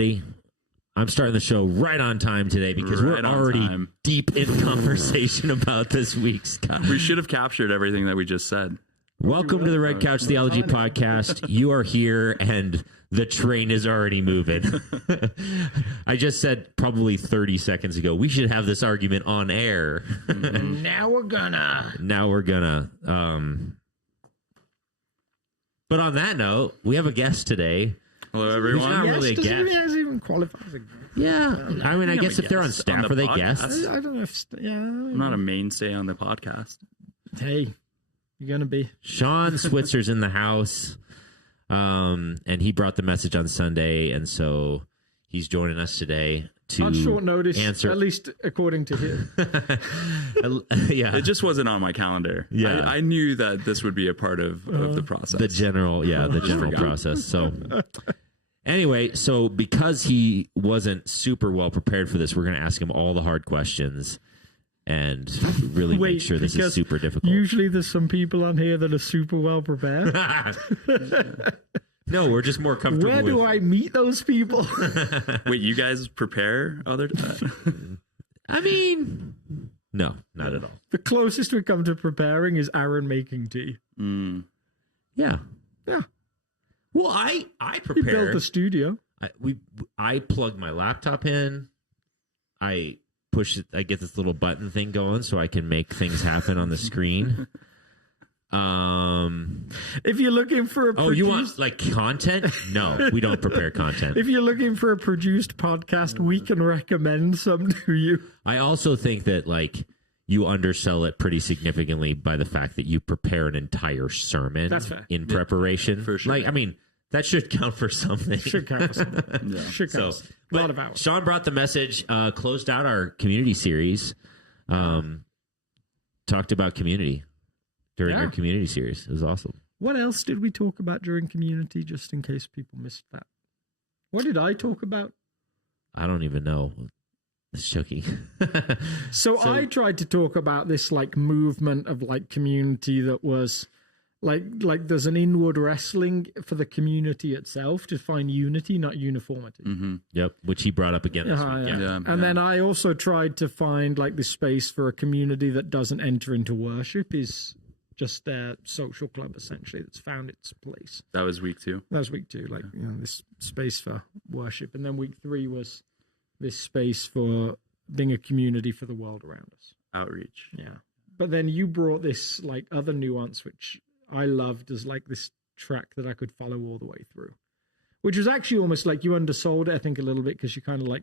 everybody. I'm starting the show right on time today because we're already deep in conversation about this week's. We should have captured everything that we just said. Welcome to the Red Couch Theology Podcast. You are here and the train is already moving. I just said probably 30 seconds ago, we should have this argument on air. Now we're gonna. But on that note, we have a guest today. Hello, everyone. He's not really a guest. He hasn't even qualified as a guest. Yeah, I mean, I guess if they're on staff, are they guests? I don't know if... I'm not a mainstay on the podcast. Hey, you're going to be. Sean Switzer's in the house, and he brought the message on Sunday, and so he's joining us today to on short notice, answer. At least according to him. Yeah. It just wasn't on my calendar. Yeah. I knew that this would be a part of the process. The general process. So anyway, so because he wasn't super well prepared for this, we're going to ask him all the hard questions and really make sure this is super difficult. Usually there's some people on here that are super well prepared. No, we're just more comfortable. Where do I meet those people? Wait, you guys prepare other... I mean, no, not at all. The closest we come to preparing is Aaron making tea. Yeah. Yeah. Well, I prepare. He built the studio. I plug my laptop in. I push it. I get this little button thing going so I can make things happen on the screen. If you're looking for a you want like content? No, we don't prepare content. If you're looking for a produced podcast, we can recommend some to you. I also think that like you undersell it pretty significantly by the fact that you prepare an entire sermon in preparation. For sure. Like, I mean, that should count for something. Should count for something. Yeah. Should count. So, a lot of hours. Sean brought the message, closed out our community series, talked about community during our community series. It was awesome. What else did we talk about during community, just in case people missed that? What did I talk about? I don't even know. It's choking. So I tried to talk about this like movement of like community that was like there's an inward wrestling for the community itself to find unity, not uniformity. Mm-hmm. Yep, which he brought up again this week. Yeah. And then I also tried to find like the space for a community that doesn't enter into worship is just their social club, essentially, that's found its place. That was week 2. That was week 2, like this space for worship. And then week 3 was this space for being a community for the world around us. Outreach. Yeah. But then you brought this like other nuance, which I loved as like this track that I could follow all the way through, which was actually almost like you undersold it, I think, a little bit, because you kind of like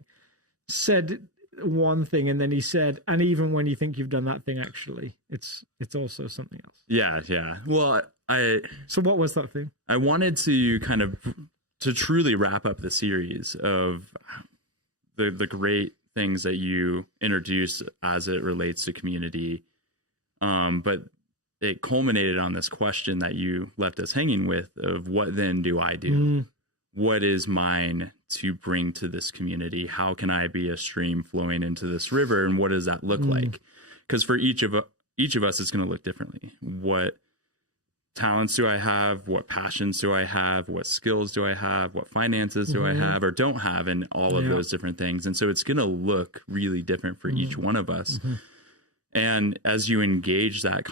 said one thing and then he said, and even when you think you've done that thing, actually it's also something else. Yeah. Well, so what was that thing? I wanted to kind of to truly wrap up the series of the great things that you introduced as it relates to community, but it culminated on this question that you left us hanging with of what then do I do? What is mine to bring to this community? How can I be a stream flowing into this river? And what does that look like? Because for each of us, it's going to look differently. What talents do I have? What passions do I have? What skills do I have? What finances do I have or don't have? And all of those different things. And so it's going to look really different for each one of us. And as you engage that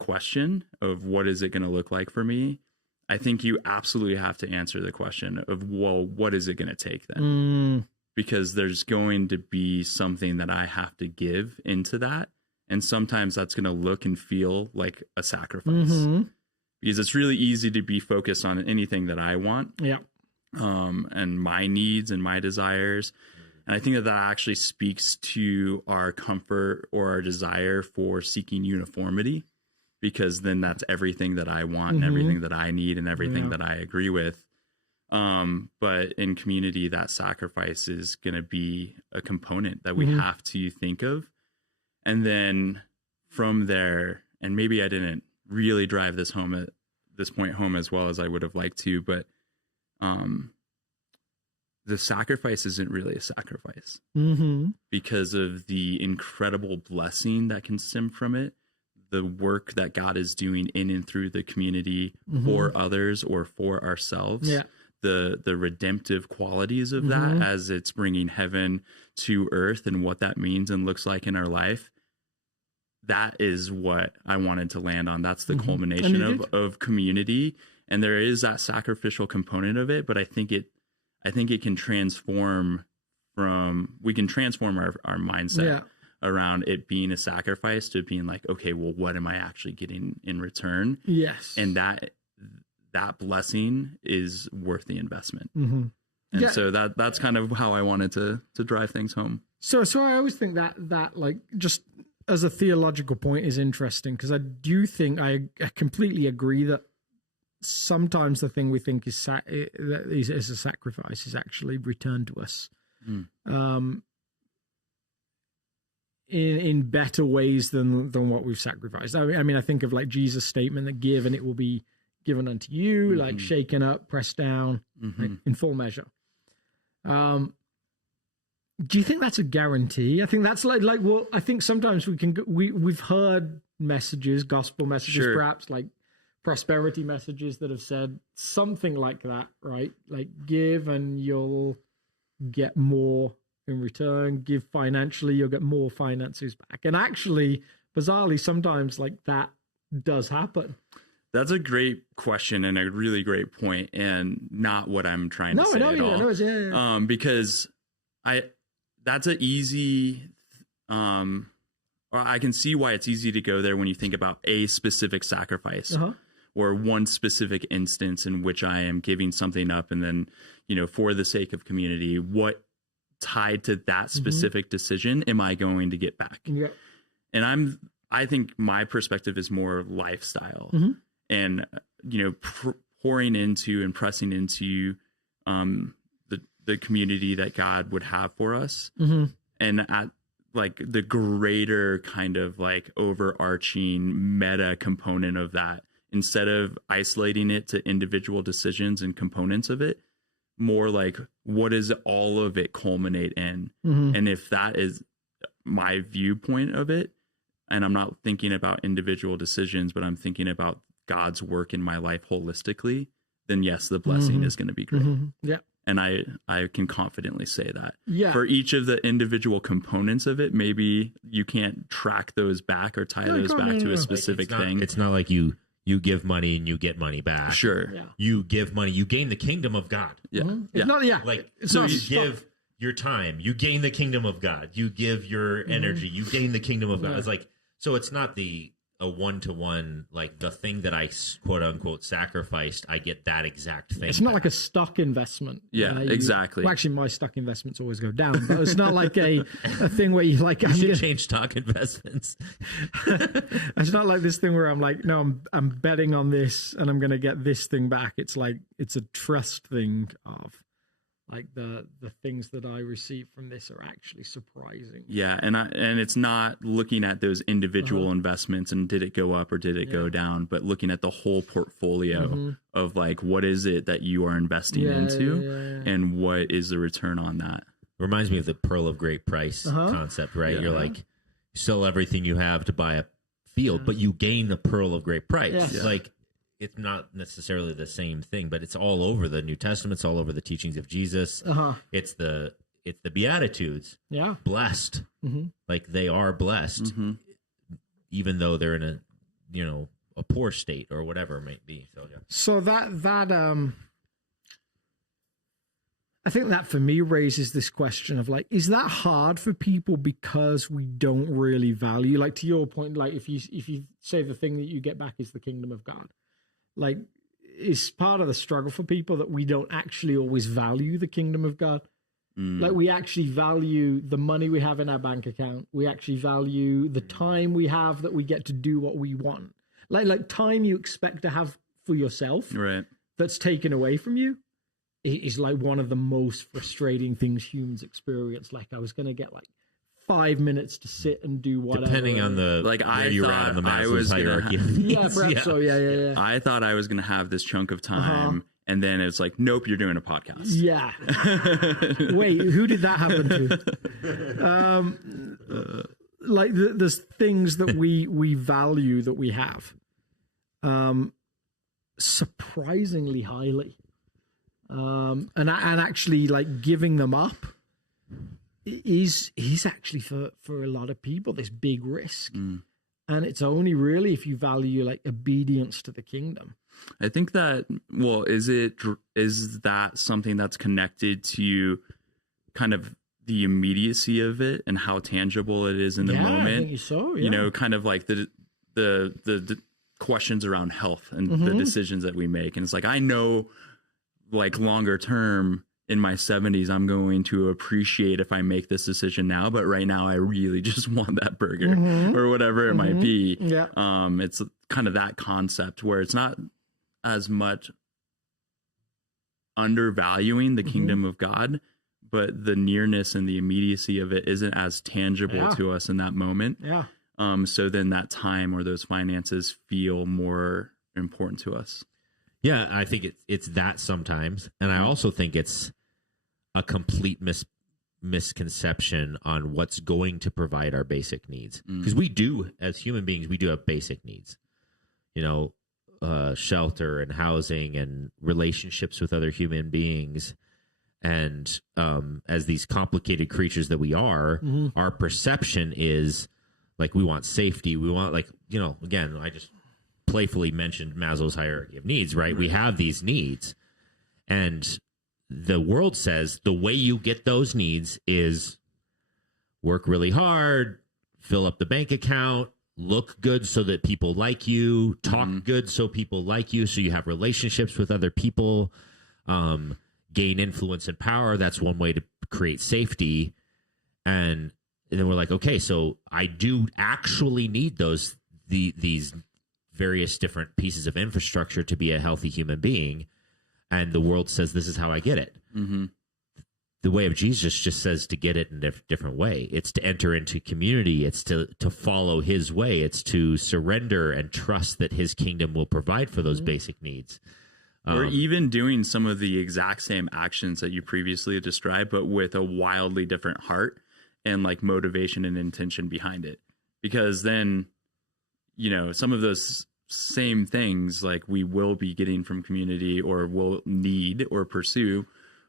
question of what is it going to look like for me, I think you absolutely have to answer the question of, well, what is it going to take then? Because there's going to be something that I have to give into that. And sometimes that's going to look and feel like a sacrifice. Because it's really easy to be focused on anything that I want. And my needs and my desires. And I think that actually speaks to our comfort or our desire for seeking uniformity. Because then that's everything that I want and everything that I need and everything that I agree with. But in community, that sacrifice is going to be a component that we have to think of. And then from there, and maybe I didn't really drive this point home as well as I would have liked to, but the sacrifice isn't really a sacrifice because of the incredible blessing that can stem from it. The work that God is doing in and through the community for others or for ourselves, the redemptive qualities of that as it's bringing heaven to earth and what that means and looks like in our life. That is what I wanted to land on. That's the culmination of community. And there is that sacrificial component of it, but I think it can transform we can transform our mindset around it being a sacrifice to being like, okay, well, what am I actually getting in return? Yes. And that blessing is worth the investment. And so that's kind of how I wanted to drive things home. So I always think that like, just as a theological point is interesting, because I do think I completely agree that sometimes the thing we think is a sacrifice is actually returned to us in better ways than what we've sacrificed. I mean, I think of like Jesus' statement that give and it will be given unto you, like shaken up, pressed down, like, in full measure. Do you think that's a guarantee? I think that's like well, I think sometimes we've heard messages, gospel messages, perhaps like prosperity messages that have said something like that, right? Like give and you'll get more in return. Give financially, you'll get more finances back. And actually, bizarrely, sometimes like that does happen. That's a great question and a really great point, and not what I'm trying to say at all. Because that's an easy, or I can see why it's easy to go there when you think about a specific sacrifice or one specific instance in which I am giving something up, and then, for the sake of community, what tied to that specific decision am I going to get back? And I think my perspective is more lifestyle and, pouring into and pressing into the community that God would have for us. And at like the greater kind of like overarching meta component of that, instead of isolating it to individual decisions and components of it, more like what does all of it culminate in? And if that is my viewpoint of it, and I'm not thinking about individual decisions, but I'm thinking about God's work in my life holistically, then yes, the blessing is going to be great. And I can confidently say that. For each of the individual components of it, maybe you can't track those back or tie those back to a specific thing. It's not like you give money and you get money back. You give money, you gain the kingdom of God. It's not, like, so you give your time, you gain the kingdom of God. You give your energy, you gain the kingdom of God. It's like, so it's not a one-to-one, like the thing that I quote unquote sacrificed, I get that exact thing. It's not like a stock investment. Exactly. Well, actually, my stock investments always go down, but it's not like a thing where you like. You should change stock investments. It's not like this thing where I'm like, no, I'm betting on this and I'm going to get this thing back. It's like it's a trust thing of like the things that I receive from this are actually surprising. And it's not looking at those individual investments and did it go up or did it go down, but looking at the whole portfolio of like what is it that you are investing into and what is the return on that. Reminds me of the pearl of great price concept, right? You're like, you sell everything you have to buy a field, but you gain the pearl of great price. Like, it's not necessarily the same thing, but it's all over the New Testament. It's all over the teachings of Jesus. It's the Beatitudes. Blessed. Like they are blessed, even though they're in a poor state or whatever it might be. So that I think that for me raises this question of like, is that hard for people because we don't really value, like to your point, like if you say the thing that you get back is the kingdom of God, like, is part of the struggle for people that we don't actually always value the kingdom of God. Like we actually value the money we have in our bank account. We actually value the time we have that we get to do what we want. Like time you expect to have for yourself, that's taken away from you is like one of the most frustrating things humans experience. Like I was going to get like 5 minutes to sit and do whatever. Depending on the like I thought on the I was hierarchy. I thought I was gonna have this chunk of time, and then it's like, nope, you're doing a podcast. Wait, who did that happen to? Like there's things that we value that we have, surprisingly highly. and actually like giving them up is actually for a lot of people this big risk. And it's only really if you value like obedience to the kingdom. I think that, well, is that something that's connected to kind of the immediacy of it and how tangible it is in the moment? I think so, yeah. You know, kind of like the questions around health and the decisions that we make. And it's like, I know like longer term in my 70s, I'm going to appreciate if I make this decision now, but right now I really just want that burger or whatever it might be. Yeah. It's kind of that concept where it's not as much undervaluing the kingdom of God, but the nearness and the immediacy of it isn't as tangible to us in that moment. Yeah. So then that time or those finances feel more important to us. Yeah, I think it's that sometimes. And I also think it's a complete misconception on what's going to provide our basic needs. Because we do, as human beings, we do have basic needs. You know, shelter and housing and relationships with other human beings. And as these complicated creatures that we are, our perception is like we want safety. We want, like, you know, again, I just playfully mentioned Maslow's hierarchy of needs, right? We have these needs. And the world says the way you get those needs is work really hard, fill up the bank account, look good so that people like you, talk good so people like you, so you have relationships with other people, gain influence and power. That's one way to create safety. And then we're like, okay, so I do actually need these various different pieces of infrastructure to be a healthy human being. And the world says, this is how I get it. The way of Jesus just says to get it in a different way. It's to enter into community. It's to follow his way. It's to surrender and trust that his kingdom will provide for those basic needs. Or even doing some of the exact same actions that you previously described, but with a wildly different heart and like motivation and intention behind it. Because then, you know, some of those same things like we will be getting from community or will need or pursue,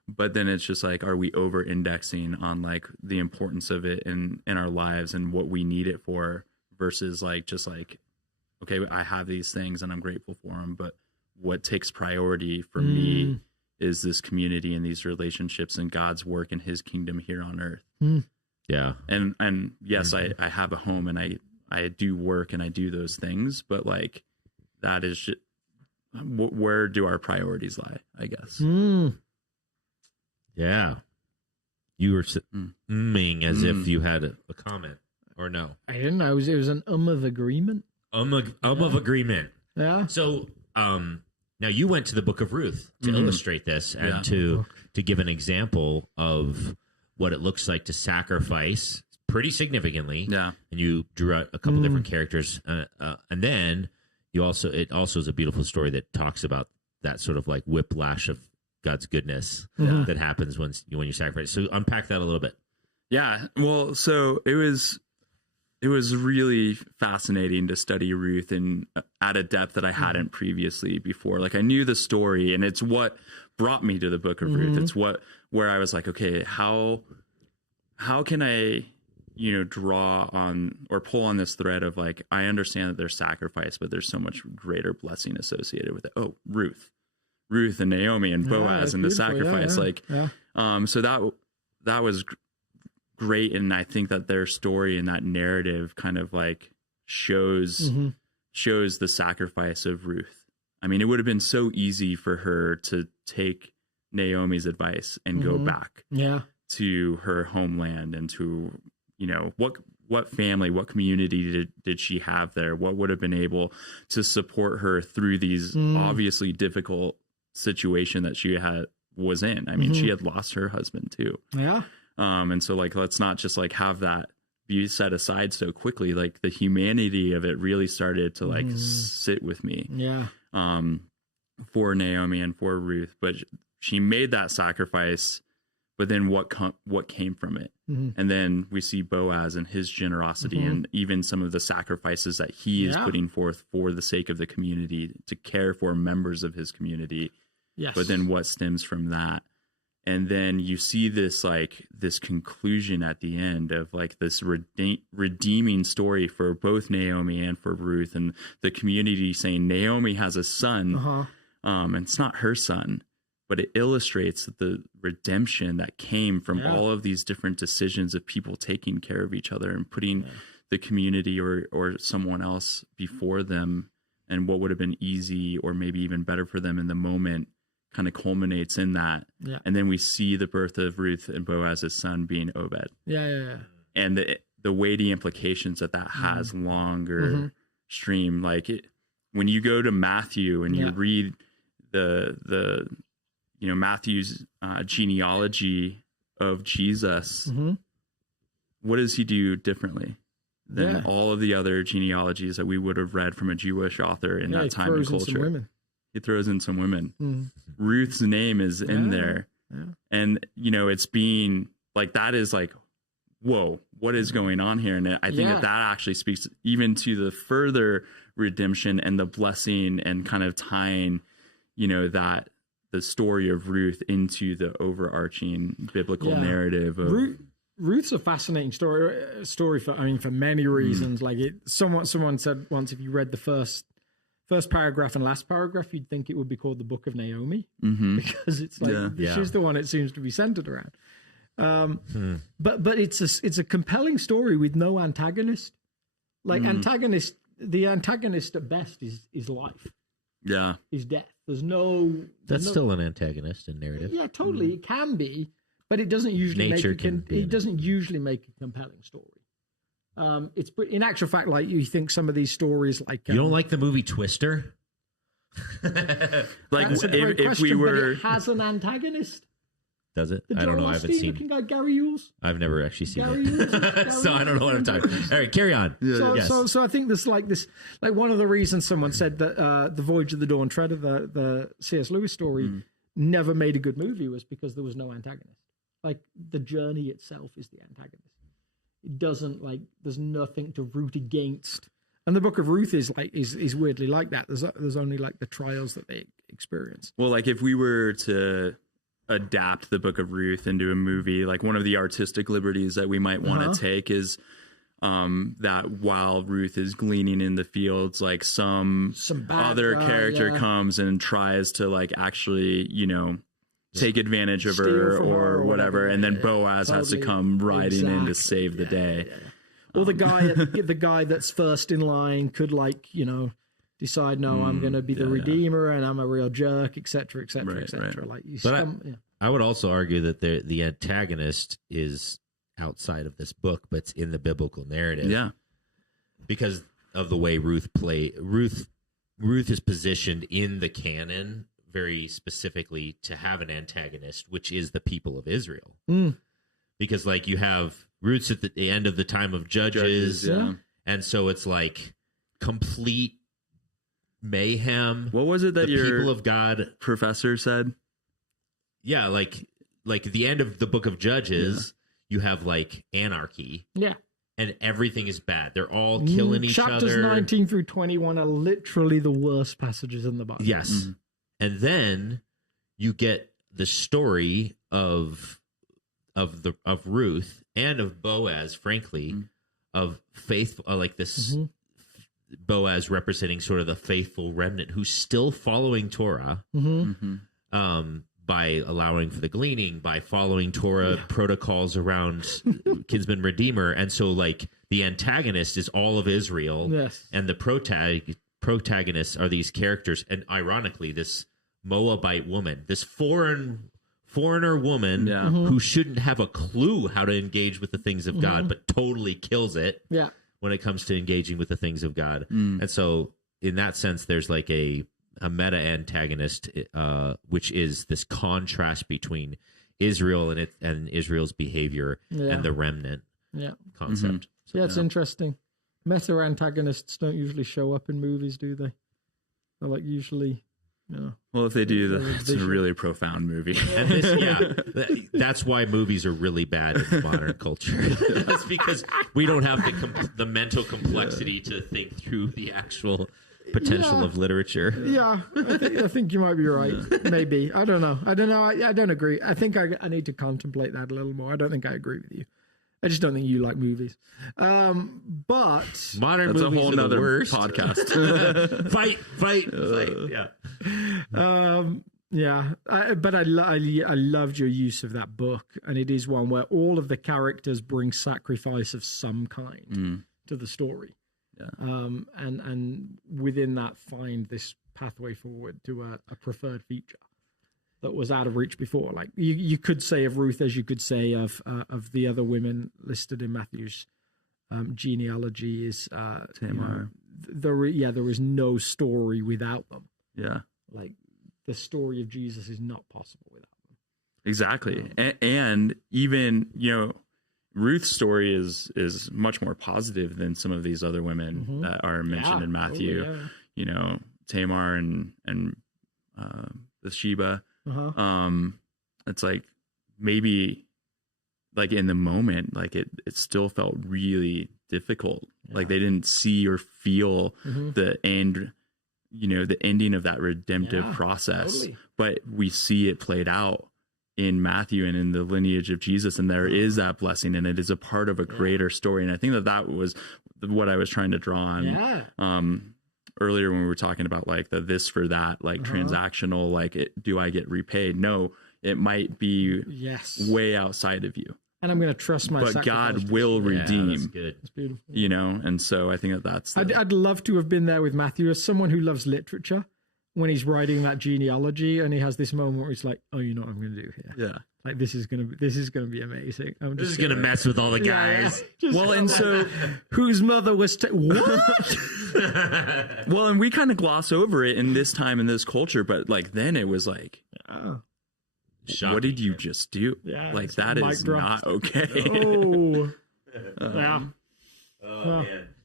but then it's just like, are we over indexing on like the importance of it in our lives and what we need it for versus like, just like, okay, I have these things and I'm grateful for them, but what takes priority for me is this community and these relationships and God's work in his kingdom here on earth. Yeah. And yes, I have a home and I do work and I do those things, but like that is just, where do our priorities lie, I guess. Yeah. You were umming as if you had a comment, or no? I didn't know. It was an of agreement. Of agreement. Yeah. So now you went to the book of Ruth to illustrate this and to give an example of what it looks like to sacrifice pretty significantly. Yeah. And you drew out a couple different characters. And then it also is a beautiful story that talks about that sort of like whiplash of God's goodness that happens when you sacrifice. So unpack that a little bit. Yeah. Well, so it was really fascinating to study Ruth and at a depth that I hadn't previously before. Like I knew the story and it's what brought me to the book of Ruth. It's where I was like, okay, how can I, you know, draw on or pull on this thread of like, I understand that there's sacrifice, but there's so much greater blessing associated with it. Oh, Ruth and Naomi and Boaz and the sacrifice. So that was great. And I think that their story and that narrative kind of like shows the sacrifice of Ruth. I mean, it would have been so easy for her to take Naomi's advice and go back to her homeland and to, you know, what family, what community did she have there? What would have been able to support her through these obviously difficult situation that she was in? I mean, she had lost her husband too. Yeah. And so like, let's not just like have that be set aside so quickly. Like the humanity of it really started to like sit with me. Yeah. For Naomi and for Ruth, but she made that sacrifice, but then what came from it? And then we see Boaz and his generosity and even some of the sacrifices that he is putting forth for the sake of the community to care for members of his community. Yes. But then what stems from that? And then you see this conclusion at the end of like this redeeming story for both Naomi and for Ruth, and the community saying Naomi has a son, and it's not her son, but it illustrates the redemption that came from all of these different decisions of people taking care of each other and putting the community or someone else before them, and what would have been easy or maybe even better for them in the moment kind of culminates in that. Yeah. And then we see the birth of Ruth and Boaz's son being Obed. Yeah. And the weighty implications that has longer stream. Like when you go to Matthew and you read the Matthew's genealogy of Jesus, what does he do differently than all of the other genealogies that we would have read from a Jewish author in that time and culture? He throws in some women. Ruth's name is in there. Yeah. And, it's being like, that is like, whoa, what is going on here? And I think that actually speaks even to the further redemption and the blessing and kind of tying, that the story of Ruth into the overarching biblical narrative of Ruth's a fascinating story for many reasons. Like someone said once, if you read the first paragraph and last paragraph, you'd think it would be called the Book of Naomi, because it's like she's the one it seems to be centered around. But it's a compelling story with no antagonist. Like the antagonist at best is life. Yeah, is death. That's still an antagonist in narrative. Yeah, totally. It can be, but it doesn't usually make a compelling story. It's in actual fact, like you think some of these stories, like you don't like the movie Twister. Like if we were, it has an antagonist. Does it? I don't know. I haven't seen. Looking guy Gary Yules. I've never actually seen it, so I don't know what I'm talking about. All right, carry on. So I think there's like one of the reasons someone said that the Voyage of the Dawn Treader, the C.S. Lewis story, never made a good movie was because there was no antagonist. Like the journey itself is the antagonist. It doesn't there's nothing to root against. And the Book of Ruth is weirdly like that. There's only like the trials that they experience. Well, like if we were to adapt the Book of Ruth into a movie, like one of the artistic liberties that we might want to take is that while Ruth is gleaning in the fields, like some other character comes and tries to like actually, take advantage of her or whatever, and then Boaz has to come riding in to save the day. Or the guy that's first in line could decide, no, I'm going to be the redeemer and I'm a real jerk, etc., etc., etc. Like I would also argue that the antagonist is outside of this book, but it's in the biblical narrative. Yeah, because of the way Ruth is positioned in the canon very specifically to have an antagonist, which is the people of Israel. Because like you have Ruth's at the end of the time of Judges, and so it's like complete mayhem. What was it that your people of God professor said? Yeah, like the end of the book of Judges, you have like anarchy. Yeah. And everything is bad. They're all killing each other. Chapters 19 through 21 are literally the worst passages in the Bible. Yes. And then you get the story of Ruth and of Boaz, frankly, of faith, like this Boaz representing sort of the faithful remnant who's still following Torah, by allowing for the gleaning, by following Torah protocols around kinsman redeemer. And so like the antagonist is all of Israel, and the protagonists are these characters. And ironically, this Moabite woman, this foreigner woman who shouldn't have a clue how to engage with the things of God, but totally kills it when it comes to engaging with the things of God. And so in that sense, there's like a meta antagonist, which is this contrast between Israel and Israel's behavior and the remnant concept. So, it's interesting. Meta antagonists don't usually show up in movies, do they? They're like usually, well, if they do, it's a really profound movie. And that's why movies are really bad in modern culture. That's because we don't have the mental complexity to think through the actual potential of literature. Yeah, I think you might be right. Maybe. I don't know. I don't agree. I think I need to contemplate that a little more. I don't think I agree with you. I just don't think you like movies. But modern that's movies a whole are the nother worst. podcast. fight. Yeah. But I loved your use of that book, and it is one where all of the characters bring sacrifice of some kind to the story. Yeah. And within that find this pathway forward to a preferred feature that was out of reach before. Like you could say of Ruth, as you could say of the other women listed in Matthew's genealogy, is Tamar. There is no story without them. Yeah. Like the story of Jesus is not possible without them. Exactly. And even, Ruth's story is much more positive than some of these other women that are mentioned in Matthew. Tamar and Bathsheba. It's like maybe like in the moment, like it still felt really difficult. Like they didn't see or feel the end, the ending of that redemptive process. Totally. But we see it played out in Matthew and in the lineage of Jesus, and there is that blessing, and it is a part of a greater story. And I think that was what I was trying to draw on earlier when we were talking about like the this for that, like transactional, like do I get repaid? No, it might be way outside of you. And I'm going to trust my sacrifice. But God will redeem. That's good. It's beautiful. And so I think that's... I'd love to have been there with Matthew as someone who loves literature when he's writing that genealogy, and he has this moment where he's like, oh, you know what I'm going to do here? Yeah. Like, this is going to be amazing. This is going to mess with all the guys. Well, and so... whose mother was... what? Well, and we kind of gloss over it in this time in this culture, but like then it was like... Shocking. What did you just do? Yeah, like that is not okay. Man.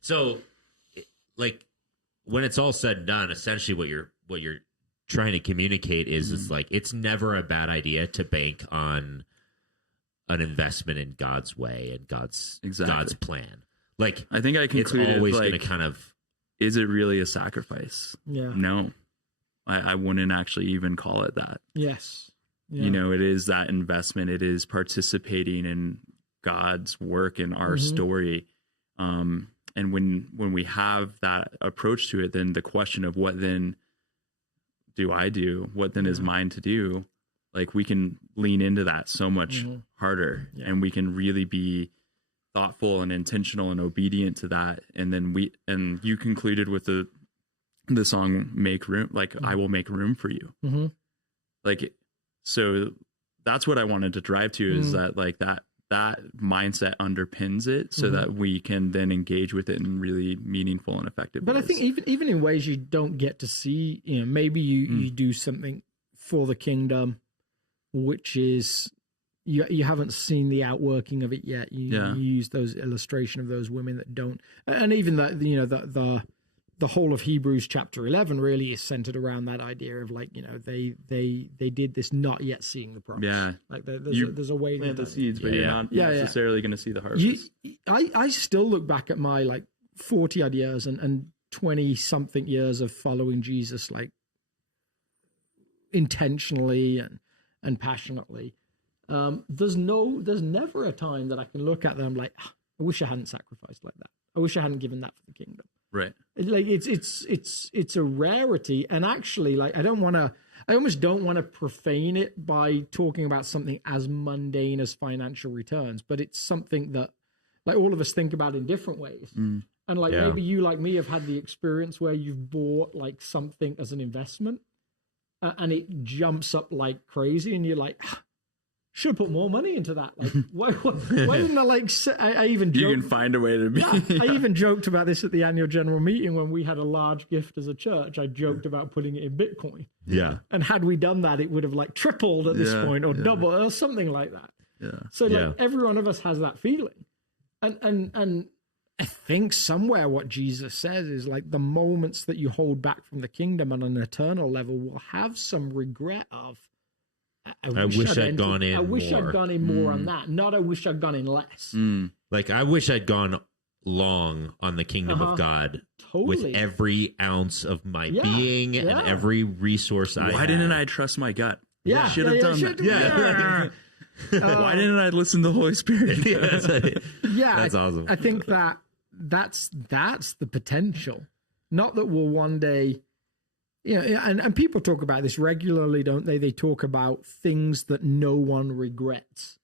So, like, when it's all said and done, essentially what you're trying to communicate is it's like it's never a bad idea to bank on an investment in God's way and God's plan. Like, I think I concluded it's always going to kind of. Is it really a sacrifice? Yeah. No, I wouldn't actually even call it that. Yes. Yeah. It is that investment. It is participating in God's work in our story. And when we have that approach to it, then the question of what then do I do? What then is mine to do? Like we can lean into that so much harder, and we can really be thoughtful and intentional and obedient to that. And then you concluded with the song "Make Room," like I will make room for you. Like. So that's what I wanted to drive to is that like that mindset underpins it so that we can then engage with it in really meaningful and effective ways. But I think even in ways you don't get to see, maybe you do something for the kingdom, which is you haven't seen the outworking of it yet. You use those illustration of those women that don't, and even that the whole of Hebrews chapter 11 really is centered around that idea of like, they did this not yet seeing the promise. Yeah. Like there's a way to plant the seeds, but you're not necessarily going to see the harvest. I still look back at my like 40 odd years and 20 something years of following Jesus, like intentionally and passionately. There's never a time that I can look at them like, I wish I hadn't sacrificed like that. I wish I hadn't given that for the kingdom. Right. Like it's a rarity, and actually, like I almost don't want to profane it by talking about something as mundane as financial returns, but it's something that like all of us think about in different ways. And like maybe you like me have had the experience where you've bought like something as an investment, and it jumps up like crazy, and you're like, should have put more money into that. Like, why didn't I like? I even joked, you can find a way to be. Yeah, I even joked about this at the annual general meeting when we had a large gift as a church. I joked about putting it in Bitcoin. Yeah, and had we done that, it would have like tripled at this point, or double, or something like that. Yeah. So like every one of us has that feeling, and I think somewhere what Jesus says is like the moments that you hold back from the kingdom on an eternal level will have some regret of. I wish I'd gone in more. I wish I'd gone in more on that. Not I wish I'd gone in less. Like I wish I'd gone long on the kingdom of God Totally. with every ounce of my being and every resource I Why didn't I trust my gut? Yeah. Should have done that. Yeah. Why didn't I listen to the Holy Spirit? That's awesome. I think that's the potential. Not that we'll one day, and people talk about this regularly, don't they? They talk about things that no one regrets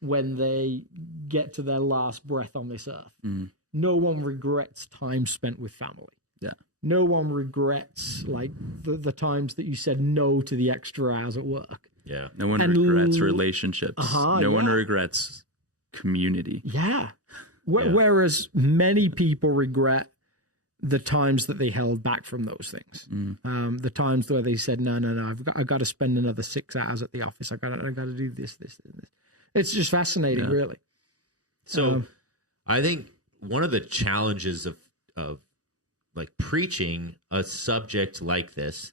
when they get to their last breath on this earth. Mm. No one regrets time spent with family. Yeah. No one regrets like the times that you said no to the extra hours at work. Yeah. No one regrets relationships. No one regrets community. Yeah. Whereas many people regret the times that they held back from those things. The times where they said, no, I've got to spend another 6 hours at the office. I got to do this. It's just fascinating, really. So I think one of the challenges of like preaching a subject like this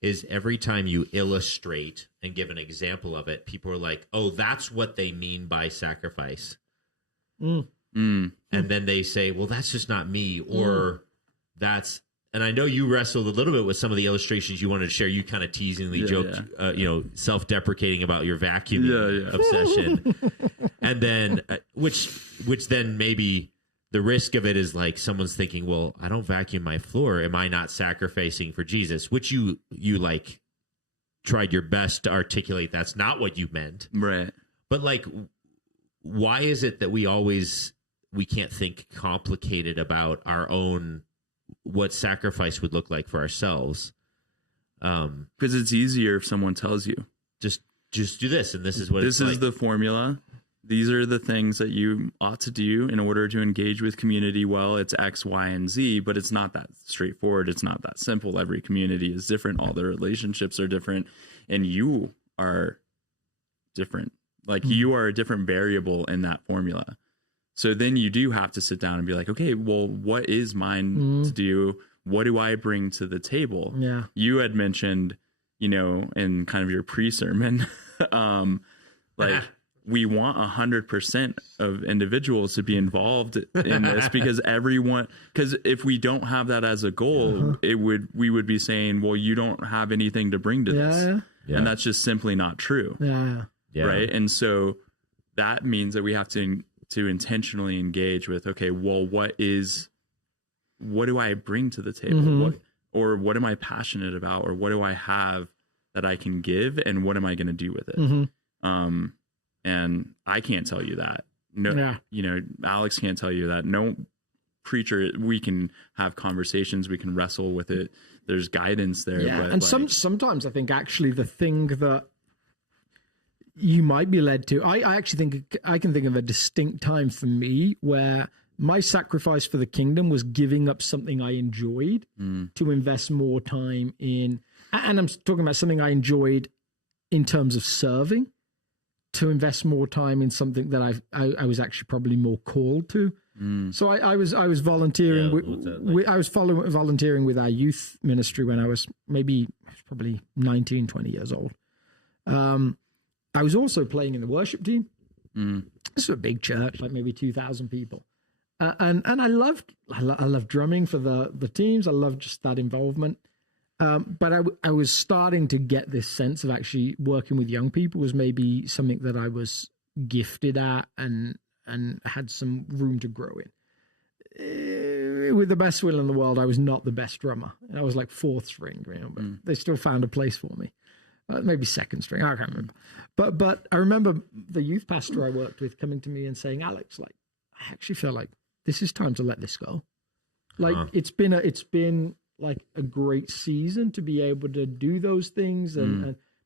is every time you illustrate and give an example of it, people are like, oh, that's what they mean by sacrifice. And then they say, well, that's just not me, or that's, and I know you wrestled a little bit with some of the illustrations you wanted to share. You kind of teasingly joked, self-deprecating about your vacuuming obsession. And then, which then maybe the risk of it is like someone's thinking, well, I don't vacuum my floor. Am I not sacrificing for Jesus? Which you like tried your best to articulate. That's not what you meant. Right. But like, why is it that we can't think complicated about our own, what sacrifice would look like for ourselves? Because it's easier if someone tells you, just do this, and this is what this it's is like. the formula. These are the things that you ought to do in order to engage with community well. It's X, Y, and Z, but it's not that straightforward. It's not that simple. Every community is different. All the relationships are different, and you are different. Like you are a different variable in that formula. So then you do have to sit down and be like, okay, well, what is mine to do? What do I bring to the table? Yeah. You had mentioned, in kind of your pre-sermon, like we want 100% of individuals to be involved in this because if we don't have that as a goal, we would be saying, well, you don't have anything to bring to this. Yeah. And that's just simply not true. Yeah. Right. And so that means that we have to intentionally engage with, okay, well, what do I bring to the table? What am I passionate about? Or what do I have that I can give? And what am I going to do with it? And I can't tell you that. No, Alex can't tell you that. No preacher, we can have conversations, we can wrestle with it. There's guidance there. Yeah. But and sometimes I think actually the thing that you might be led to, I actually think I can think of a distinct time for me where my sacrifice for the kingdom was giving up something I enjoyed to invest more time in, and I'm talking about something I enjoyed in terms of serving, to invest more time in something that I was actually probably more called to. So I was volunteering. I was volunteering with our youth ministry when I was probably 19, 20 years old. I was also playing in the worship team. This is a big church, like maybe 2,000 people. And I loved drumming for the teams. I loved just that involvement. But I was starting to get this sense of actually working with young people was maybe something that I was gifted at and had some room to grow in. With the best will in the world, I was not the best drummer. I was like fourth string, but they still found a place for me. Maybe second string, I can't remember. But I remember the youth pastor I worked with coming to me and saying, Alex, like, I actually feel like this is time to let this go. Like it's been like a great season to be able to do those things.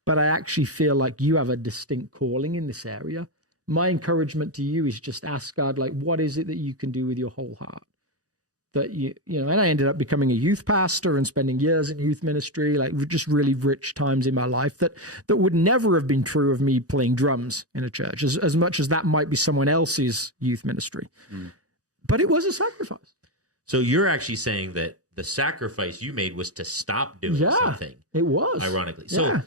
But I actually feel like you have a distinct calling in this area. My encouragement to you is just ask God, like, what is it that you can do with your whole heart? That and I ended up becoming a youth pastor and spending years in youth ministry, like just really rich times in my life that would never have been true of me playing drums in a church, as much as that might be someone else's youth ministry. But it was a sacrifice. So you're actually saying that the sacrifice you made was to stop doing something. It was. Ironically. So,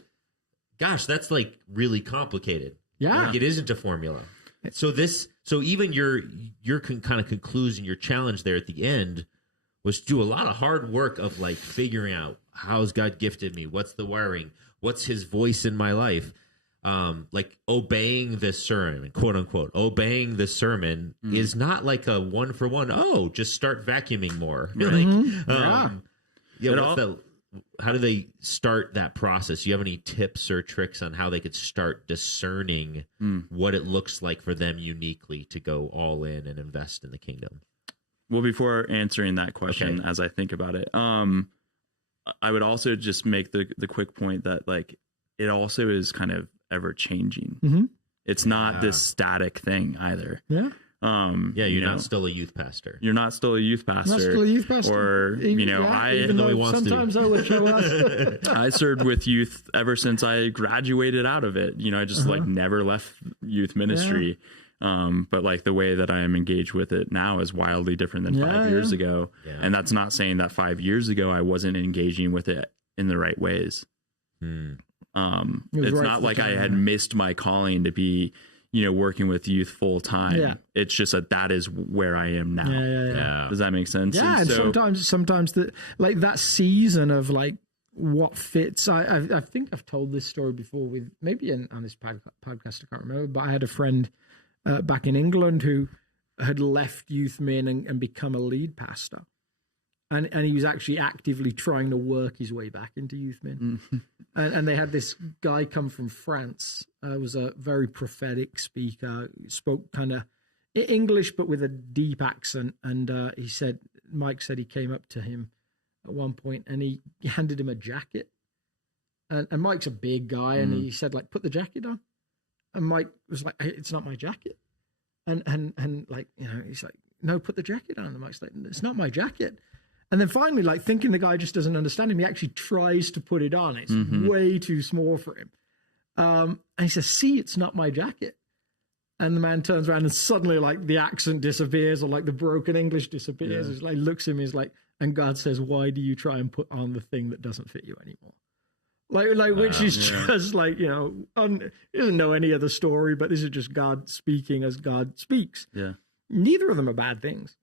gosh, that's like really complicated. Yeah. Like it isn't a formula. So even your kind of conclusion, your challenge there at the end was to do a lot of hard work of like figuring out how's God gifted me, what's the wiring, what's His voice in my life, like obeying this sermon, quote unquote, obeying the sermon is not like a 1-for-1. Oh, just start vacuuming more. How do they start that process? Do you have any tips or tricks on how they could start discerning what it looks like for them uniquely to go all in and invest in the kingdom? Well, before answering that question, as I think about it, I would also just make the quick point that like it also is kind of ever changing. It's not this static thing either. You're not still a youth pastor. You're not still a youth pastor. Not still a youth pastor. Or, even though sometimes I would show us. I served with youth ever since I graduated out of it. I just like never left youth ministry. But like the way that I am engaged with it now is wildly different than 5 years ago. And that's not saying that 5 years ago I wasn't engaging with it in the right ways. It's not like I had missed my calling to be, working with youth full time. It's just that is where I am now. Does that make sense? And sometimes that season of like what fits. I think I've told this story before with maybe on this podcast. I can't remember, but I had a friend back in England who had left youth min and become a lead pastor. And he was actually actively trying to work his way back into youth min. And they had this guy come from France, was a very prophetic speaker, spoke kind of English, but with a deep accent. And Mike said he came up to him at one point and he handed him a jacket. And Mike's a big guy and he said, like, put the jacket on. And Mike was like, hey, it's not my jacket. And like, he's like, no, put the jacket on. And Mike's like, it's not my jacket. And then finally, like thinking the guy just doesn't understand him, he actually tries to put it on. It's way too small for him. And he says, see, it's not my jacket. And the man turns around and suddenly like the accent disappears or like the broken English disappears. He's like, looks at me, he's like, and God says, why do you try and put on the thing that doesn't fit you anymore? Which is just like, he doesn't know any other story, but this is just God speaking as God speaks. Neither of them are bad things.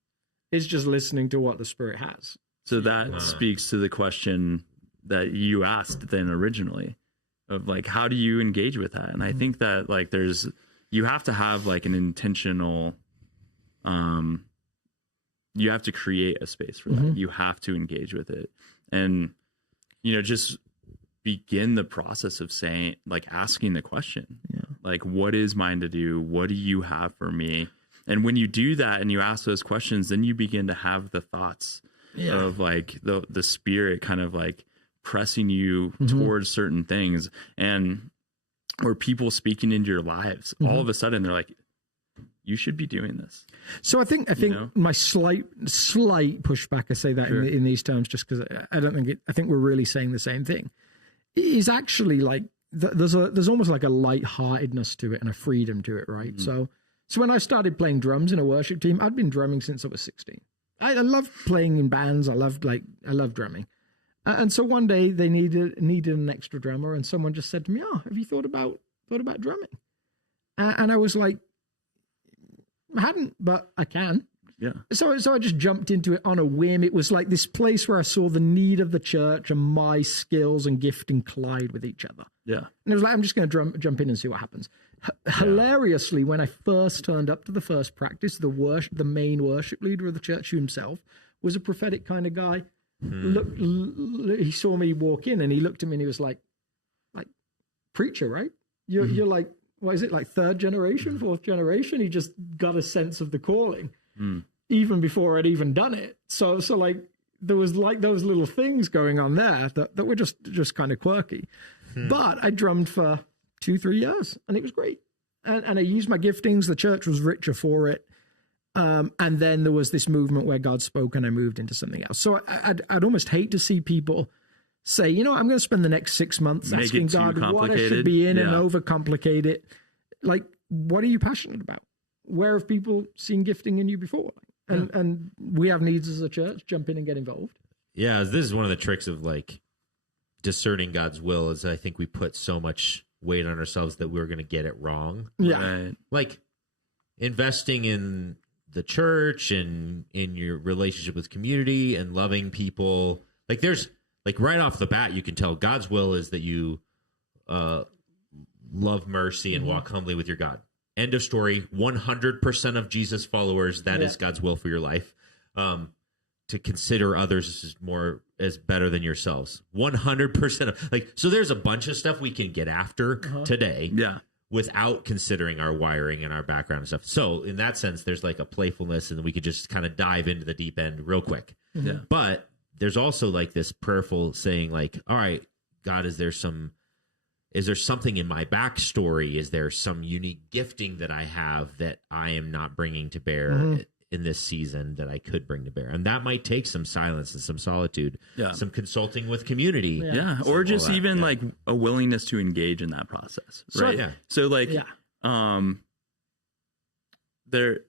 It's just listening to what the Spirit has. So that speaks to the question that you asked then originally of like, how do you engage with that? And I think that like you have to have like an intentional, you have to create a space for that. You have to engage with it. And, just begin the process of saying, like asking the question, like, what is mine to do? What do you have for me? And when you do that and you ask those questions, then you begin to have the thoughts of like the Spirit kind of like pressing you towards certain things, and or people speaking into your lives. All of a sudden they're like, you should be doing this. So I think my slight pushback, I say that in these terms, just because I don't think I think we're really saying the same thing, is actually like there's almost like a lightheartedness to it and a freedom to it, right? So when I started playing drums in a worship team, I'd been drumming since I was 16. I loved playing in bands. I loved drumming. And so one day they needed an extra drummer, and someone just said to me, "Oh, have you thought about drumming?" And I was like, I hadn't, but I can. So I just jumped into it on a whim. It was like this place where I saw the need of the church and my skills and gifting collide with each other. And it was like, I'm just going to jump in and see what happens. Hilariously, when I first turned up to the first practice, the main worship leader of the church himself was a prophetic kind of guy. He saw me walk in and he looked at me and he was like preacher, right? You're like, what is it, like third generation, fourth generation? He just got a sense of the calling even before I'd even done it. So like there was like those little things going on there that were just kind of quirky. But I drummed for 2-3 years and it was great. And I used my giftings. The church was richer for it. And then there was this movement where God spoke and I moved into something else. So I'd almost hate to see people say, I'm going to spend the next 6 months asking God what I should be in and overcomplicate it. Like, what are you passionate about? Where have people seen gifting in you before? And we have needs as a church. Jump in and get involved. Yeah, this is one of the tricks of like discerning God's will is I think we put so much weight on ourselves that we're going to get it wrong. Yeah. Like investing in the church and in your relationship with community and loving people. Like there's like right off the bat, you can tell God's will is that you love mercy and walk humbly with your God. End of story. 100% of Jesus followers, that is God's will for your life. To consider others as better than yourselves. 100% of like, so there's a bunch of stuff we can get after today. Yeah. Without considering our wiring and our background and stuff. So in that sense, there's like a playfulness, and we could just kind of dive into the deep end real quick. Yeah. But there's also like this prayerful saying like, all right, God, is there something in my backstory? Is there some unique gifting that I have that I am not bringing to bear in this season that I could bring to bear? And that might take some silence and some solitude, some consulting with community. Yeah. Or just even like a willingness to engage in that process. Right. So like, there,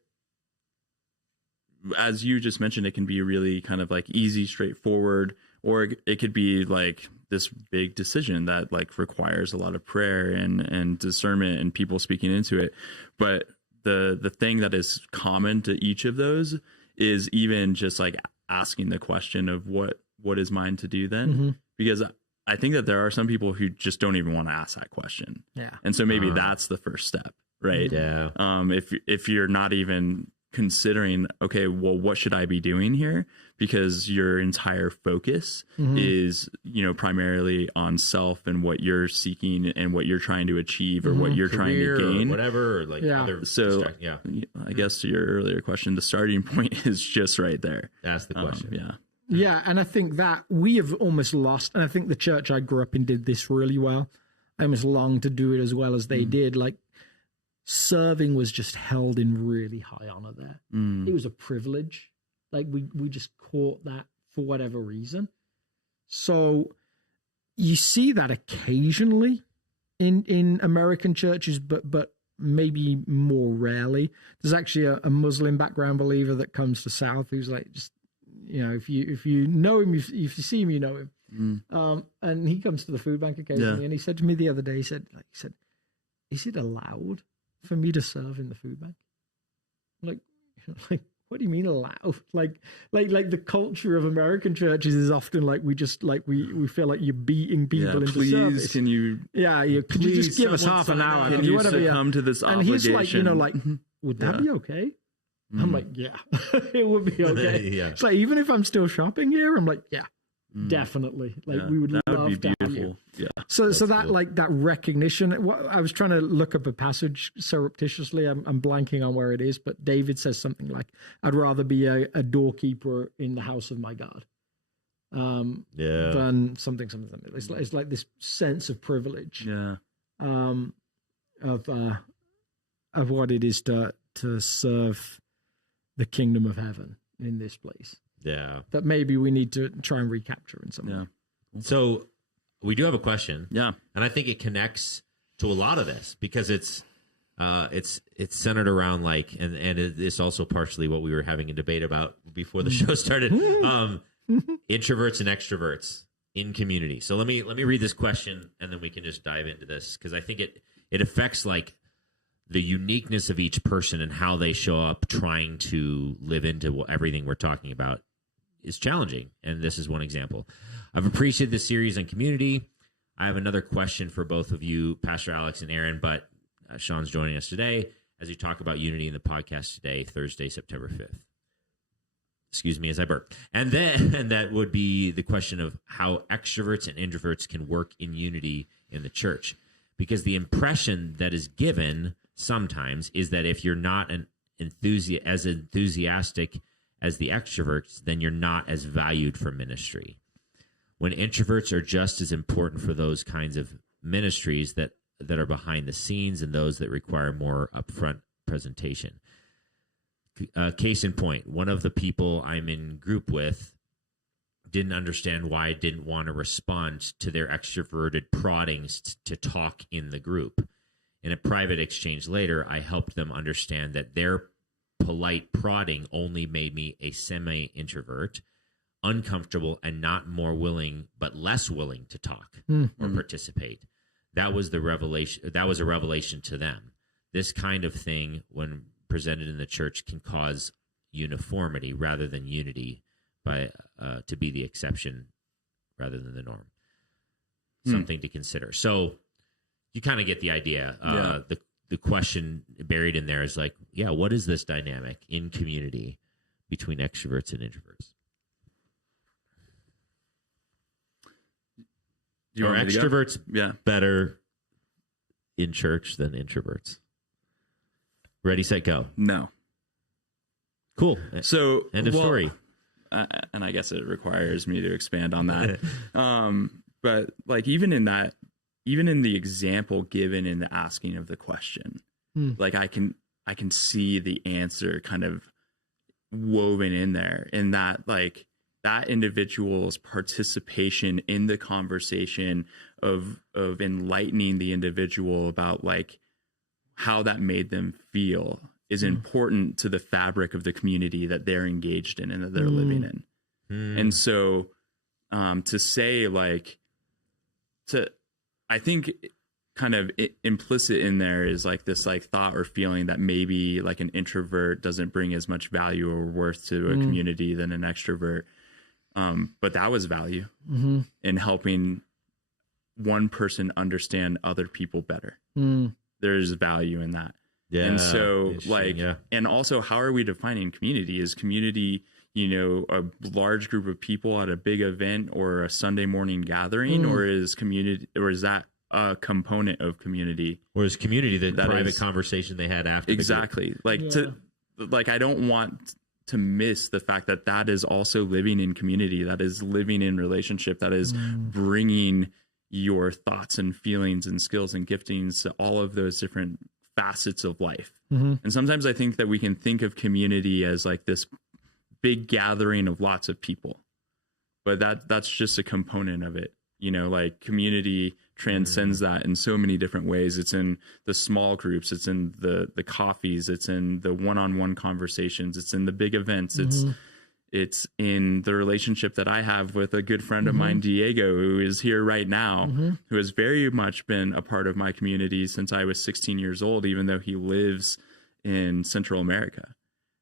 as you just mentioned, it can be really kind of like easy, straightforward, or it could be like this big decision that like requires a lot of prayer and discernment and people speaking into it. But the thing that is common to each of those is even just like asking the question of what is mine to do then? Because I think that there are some people who just don't even want to ask that question. Yeah. And so maybe that's the first step, right? Yeah. If you're not even considering, okay, well, what should I be doing here? Because your entire focus is, primarily on self and what you're seeking and what you're trying to achieve or what you're trying to gain, or whatever. Or like other I guess to your earlier question, the starting point is just right there. That's the question. Yeah, and I think that we have almost lost, and I think the church I grew up in did this really well. I almost longed to do it as well as they did. Like, serving was just held in really high honor there. It was a privilege. Like, we just caught that for whatever reason. So you see that occasionally in American churches, but maybe more rarely. There's actually a Muslim background believer that comes to South who's like, just, if you know him, if you see him, you know him. And he comes to the food bank occasionally, and he said to me the other day, he said, is it allowed for me to serve in the food bank? I'm like, what do you mean allowed? Like the culture of American churches is often like we just like we feel like you're beating people into service. Can you? Yeah, could you just give us half an hour? Can you succumb to this obligation? And he's like, would that be okay? I'm like, yeah, it would be okay. So even if I'm still shopping here, I'm like, yeah, definitely. Like we would love to have you. Yeah. So that cool. Like that recognition. I was trying to look up a passage surreptitiously. I'm blanking on where it is, but David says something like, "I'd rather be a doorkeeper in the house of my God, than something. It's like this sense of privilege, of what it is to serve the kingdom of heaven in this place. Yeah, that maybe we need to try and recapture in some way. So we do have a question. Yeah, and I think it connects to a lot of this because it's centered around like, and it's also partially what we were having a debate about before the show started. Introverts and extroverts in community. So let me read this question, and then we can just dive into this because I think it affects like the uniqueness of each person and how they show up trying to live into everything we're talking about is challenging. And this is one example. I've appreciated this series on community. I have another question for both of you, Pastor Alex and Aaron, but Sean's joining us today as we talk about unity in the podcast today, Thursday, September 5th. Excuse me as I burp. And that would be the question of how extroverts and introverts can work in unity in the church. Because the impression that is given sometimes is that if you're not as enthusiastic as the extroverts, then you're not as valued for ministry. When introverts are just as important for those kinds of ministries that are behind the scenes and those that require more upfront presentation. Case in point, one of the people I'm in group with didn't understand why I didn't want to respond to their extroverted proddings to talk in the group. In a private exchange later, I helped them understand that their polite prodding only made me a semi-introvert, uncomfortable, and not more willing, but less willing to talk or participate. That was the revelation. That was a revelation to them. This kind of thing, when presented in the church can cause uniformity rather than unity by to be the exception rather than the norm. Something to consider. So you kind of get the idea. The question buried in there is like, what is this dynamic in community between extroverts and introverts? Are extroverts better in church than introverts? Ready, set, go. No. Cool. So end of story. And I guess it requires me to expand on that. But like even in the example given in the asking of the question, like I can see the answer kind of woven in there, in that like that individual's participation in the conversation of enlightening the individual about like how that made them feel is important to the fabric of the community that they're engaged in and that they're living in. And so to say like, I think kind of implicit in there is like this like thought or feeling that maybe like an introvert doesn't bring as much value or worth to a community than an extrovert. But that was value in helping one person understand other people better. There's value in that. Yeah. And so like, and also how are we defining community? Is community, a large group of people at a big event or a Sunday morning gathering, or is that a component of community? Or is community the private conversation they had after? Exactly. I don't want to miss the fact that that is also living in community, that is living in relationship, that is bringing your thoughts and feelings and skills and giftings to all of those different facets of life. And sometimes I think that we can think of community as like this big gathering of lots of people, but that's just a component of it. Like community transcends that in so many different ways. It's in the small groups, it's in the coffees, it's in the one-on-one conversations, it's in the big events, it's in the relationship that I have with a good friend of mine, Diego, who is here right now, who has very much been a part of my community since I was 16 years old, even though he lives in Central America.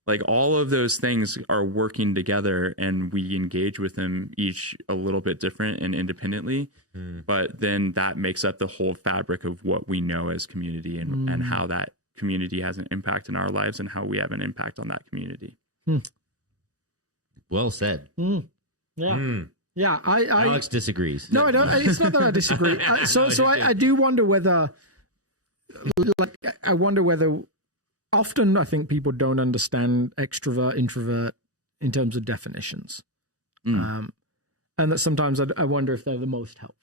Like all of those things are working together, and we engage with them each a little bit different and independently. But then that makes up the whole fabric of what we know as community, and how that community has an impact in our lives and how we have an impact on that community. Well said. Yeah. Alex disagrees. No, I don't. It's not that I disagree. I do wonder whether, often I think people don't understand extrovert, introvert in terms of definitions. And that sometimes I wonder if they're the most helpful.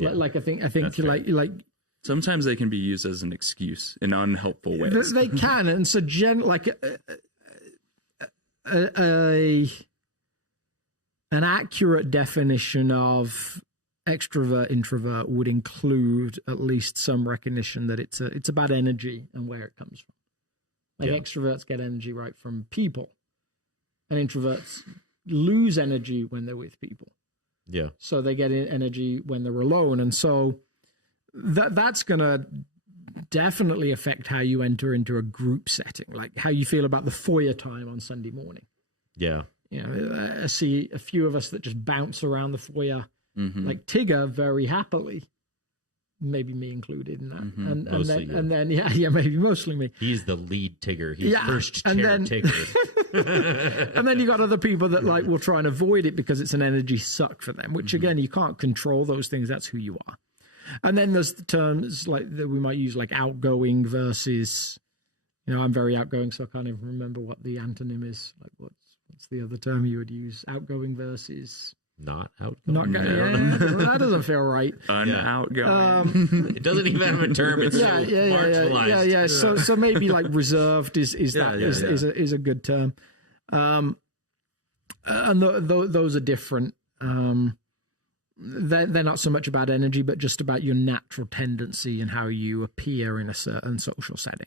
Yeah. I think like sometimes they can be used as an excuse in unhelpful ways. They can. And so an accurate definition of extrovert, introvert would include at least some recognition that it's about energy and where it comes from. Extroverts get energy right from people, and introverts lose energy when they're with people. Yeah. So they get energy when they're alone, and so that's going to definitely affect how you enter into a group setting, like how you feel about the foyer time on Sunday morning. Yeah. I see a few of us that just bounce around the foyer, like Tigger, very happily. Maybe me included in that. And then maybe mostly me. He's the lead Tigger. He's first chair Tigger. And then you got other people that will try and avoid it because it's an energy suck for them, which again, you can't control those things. That's who you are. And then there's the terms that we might use, like outgoing versus, I'm very outgoing, so I can't even remember what the antonym is. Like what's the other term you would use? Outgoing versus not outgoing. Not going. That doesn't feel right. Unoutgoing. It doesn't even have a term. It's marginalized. Yeah. So maybe like reserved is a good term. And those are different. They're not so much about energy, but just about your natural tendency and how you appear in a certain social setting.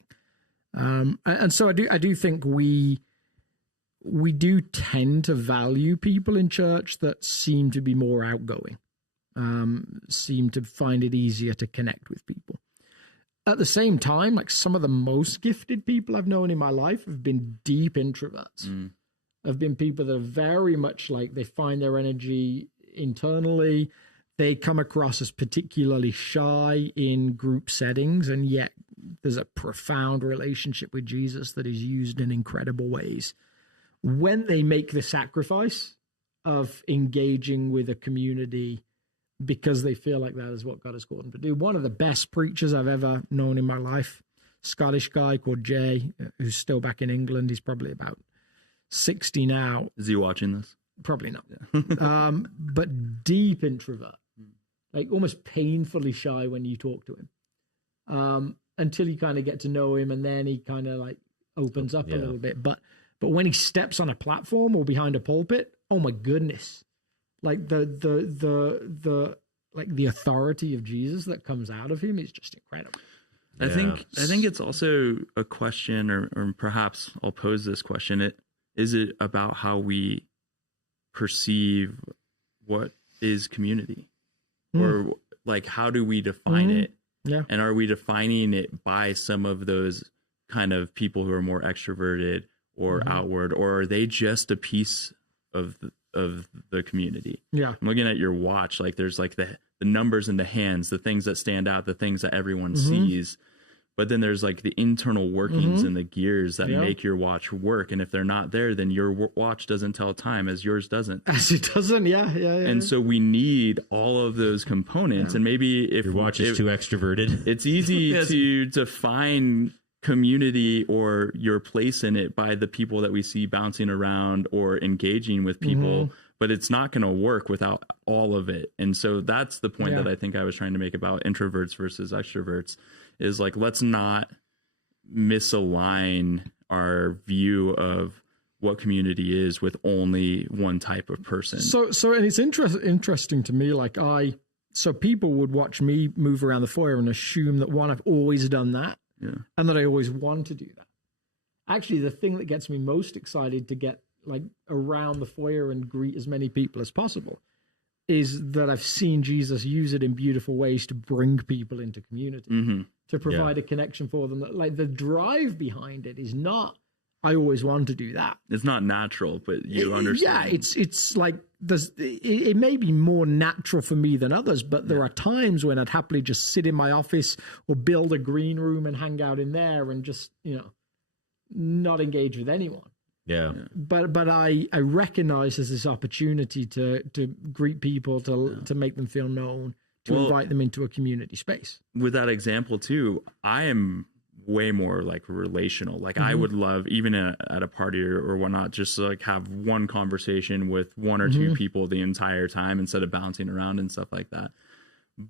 And so I do think we do tend to value people in church that seem to be more outgoing, seem to find it easier to connect with people. at the same time, like some of the most gifted people I've known in my life have been deep introverts. Have been people that are very much like they find their energy internally. They come across as particularly shy in group settings, and yet there's a profound relationship with Jesus that is used in incredible ways. When they make the sacrifice of engaging with a community because they feel like that is what God has called them to do. One of the best preachers I've ever known in my life, Scottish guy called Jay, who's still back in England. He's probably about 60 now. Is he watching this? Probably not. Yeah. But deep introvert, like almost painfully shy when you talk to him, until you kind of get to know him, and then he kind of like opens up a little bit. But when he steps on a platform or behind a pulpit, oh my goodness, like the authority of Jesus that comes out of him is just incredible. I think it's also a question, or perhaps I'll pose this question: is it about how we perceive what is community, or like how do we define it? Yeah, and are we defining it by some of those kind of people who are more extroverted or outward, or are they just a piece of the community? Yeah, I'm looking at your watch. Like there's like the numbers in the hands, the things that stand out, the things that everyone sees. But then there's like the internal workings and the gears that make your watch work. And if they're not there, then your watch doesn't tell time as yours doesn't. As it doesn't, yeah. And so we need all of those components. And maybe if your watch is too extroverted, it's easy to define community or your place in it by the people that we see bouncing around or engaging with people. But it's not going to work without all of it. And so that's the point that I think I was trying to make about introverts versus extroverts, is like, let's not misalign our view of what community is with only one type of person. So and it's interesting to me, like so people would watch me move around the foyer and assume that I've always done that and that I always want to do that. Actually, the thing that gets me most excited to get like around the foyer and greet as many people as possible is that I've seen Jesus use it in beautiful ways to bring people into community, to provide a connection for them. Like the drive behind it is not, I always want to do that. It's not natural, but you understand. Yeah, it's like it may be more natural for me than others, but there are times when I'd happily just sit in my office or build a green room and hang out in there and just, not engage with anyone. Yeah. But I recognize there's this opportunity to greet people, to make them feel known, to invite them into a community space. With that example too, I am way more like relational. Like I would love, even at a party or whatnot, just to like have one conversation with one or two people the entire time instead of bouncing around and stuff like that.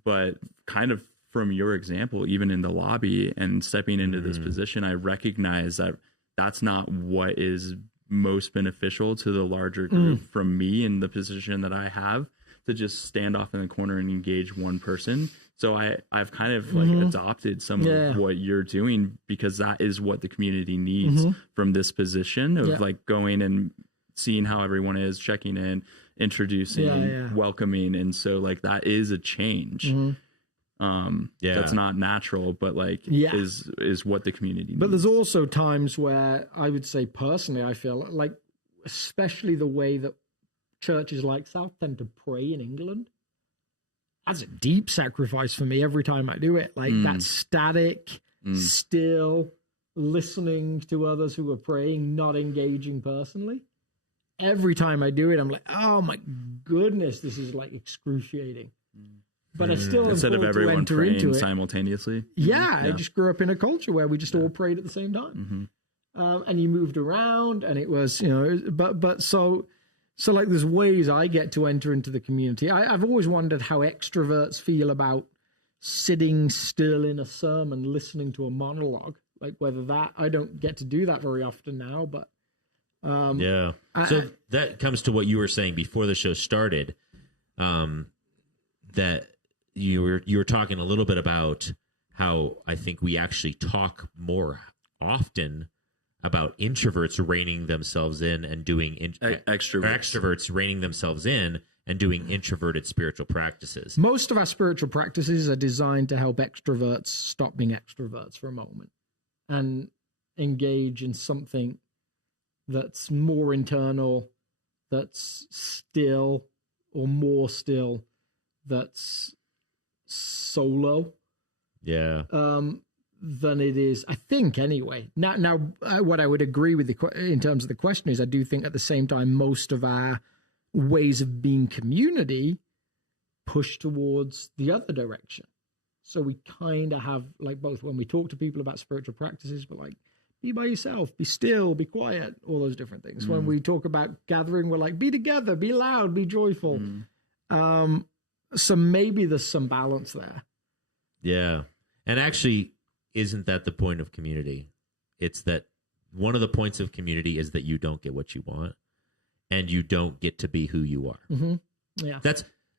But kind of from your example, even in the lobby and stepping into this position, I recognize that that's not what is most beneficial to the larger group from me in the position that I have, to just stand off in the corner and engage one person. So I've kind of like adopted some of what you're doing, because that is what the community needs from this position of like going and seeing how everyone is, checking in, introducing, welcoming. And so like that is a change. That's not natural, but like is what the community needs. But there's also times where I would say personally, I feel like, especially the way that churches like South tend to pray in England, that's a deep sacrifice for me every time I do it. Like that static, still listening to others who are praying, not engaging personally. Every time I do it, I'm like, oh my goodness, this is like excruciing. But I still instead of everyone praying simultaneously. I just grew up in a culture where we just all prayed at the same time, and you moved around, and it was but so like there's ways I get to enter into the community. I've always wondered how extroverts feel about sitting still in a sermon, listening to a monologue. Like whether that, I don't get to do that very often now, but so that comes to what you were saying before the show started, that you were talking a little bit about how I think we actually talk more often about introverts reining themselves in and doing extroverts reining themselves in and doing introverted spiritual practices. Most of our spiritual practices are designed to help extroverts stop being extroverts for a moment and engage in something that's more internal, that's still or more still, that's solo. Yeah. Than it is, I think, anyway. Now, what I would agree with in terms of the question is, I do think at the same time, most of our ways of being community push towards the other direction. So we kind of have like both. When we talk to people about spiritual practices, we're like, be by yourself, be still, be quiet, all those different things. When we talk about gathering, we're like, be together, be loud, be joyful. So maybe there's some balance there. Yeah. And actually, isn't that the point of community? It's that one of the points of community is that you don't get what you want and you don't get to be who you are. Mm-hmm. Yeah.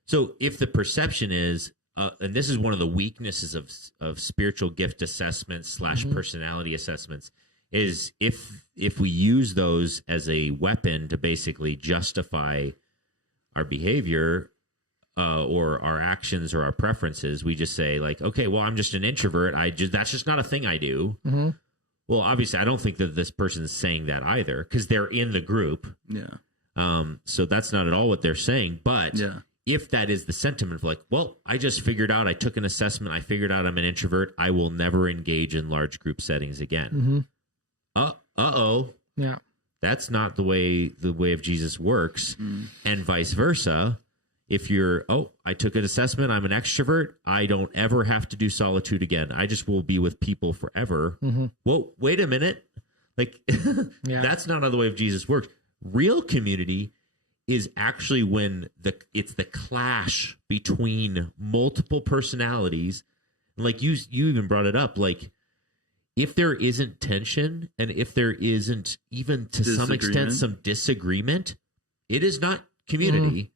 So if the perception is, and this is one of the weaknesses of spiritual gift assessments / personality assessments, is if we use those as a weapon to basically justify our behavior, or our actions or our preferences, we just say like, okay, well, I'm just an introvert. That's just not a thing I do. Mm-hmm. Well, obviously, I don't think that this person's saying that either because they're in the group. Yeah. So that's not at all what they're saying. But if that is the sentiment of like, well, I just figured out, I took an assessment, I figured out I'm an introvert, I will never engage in large group settings again. Uh-oh. Yeah. That's not the way of Jesus works. And vice versa. If you're, I took an assessment, I'm an extrovert, I don't ever have to do solitude again. I just will be with people forever. Whoa, wait a minute. Like, that's not how the way of Jesus works. Real community is actually when it's the clash between multiple personalities. Like you even brought it up, like, if there isn't tension and if there isn't even to some extent some disagreement, it is not community.